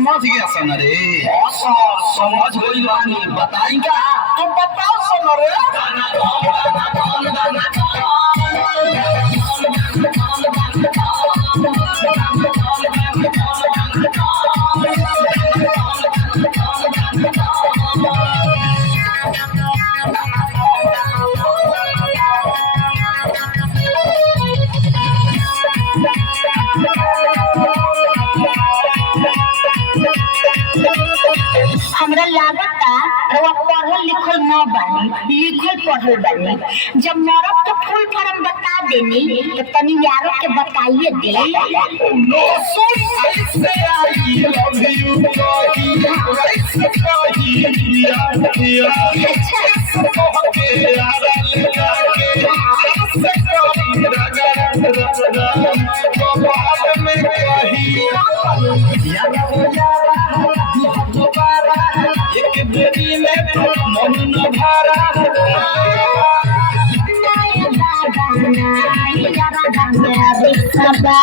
समझ गया सन रे। समझ गई बानी बताई का तो बताओ सन रे। हमरा लागता रवा पढ़ल लिखल न बानी, लिखल पढ़ल बानी। जब मरद के फुल फॉर्म बता देनी तो तनी यारों के बताइए दे। नो सुन ऐसे आई लव यू कही ऐसे कही यार के यार ले जाके ऐसे कही रगा बात में कही यार दोबारा एक बेटी में मन न भरा Sabah,